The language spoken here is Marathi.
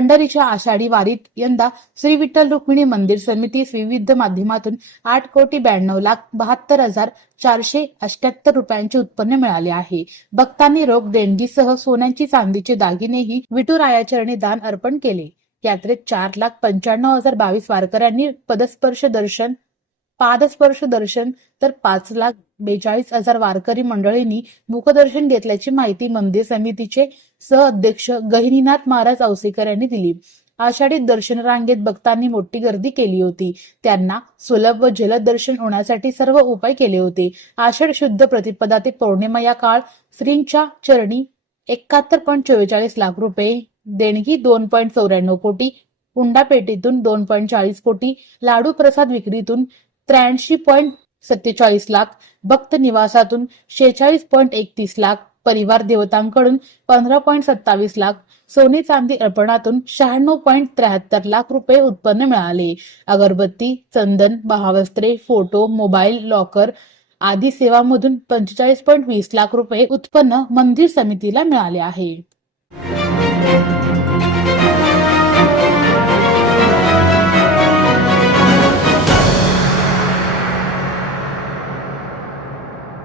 पंढरीच्या आषाढी वारीत यंदा श्री विठ्ठल रुक्मिणी मंदिर समितीस विविध माध्यमातून 8,92,72,478 रुपयांचे उत्पन्न मिळाले आहे. भक्तांनी रोख देणगीसह सोन्याची चांदीचे दागिनेही विठुरायाचरणी दान अर्पण केले. यात्रेत 4,95,022 वारकऱ्यांनी पादस्पर्श दर्शन तर 5,42,000 वारकरी मंडळींनी मुखदर्शन घेतल्याची माहिती मंदिर समितीचे सहअध्यक्ष गहिनीनाथ महाराज औसेकर यांनी दिली. आषाढी दर्शन रांगेत भक्तांनी मोठी गर्दी केली होती. त्यांना सुलभ व जलद दर्शन होण्यासाठी सर्व उपाय केले होते. आषाढ शुद्ध प्रतिपदा ते पौर्णिमा या काळ श्रींच्या चरणी 71.44 लाख रुपये देणगी, 2.94 कोटी, हुंडापेटीतून 2.40 कोटी, लाडू प्रसाद विक्रीतून 83.47 लाख, भक्त निवासातून 46.31 लाख, परिवार देवतांकडून 15.27 लाख, सोने चांदी अर्पणातून 96.73 लाख रुपये उत्पन्न मिळाले. अगरबत्ती, चंदन, महावस्त्रे, फोटो, मोबाईल, लॉकर आदी सेवांमधून 45.20 लाख रुपये उत्पन्न मंदिर समितीला मिळाले आहे.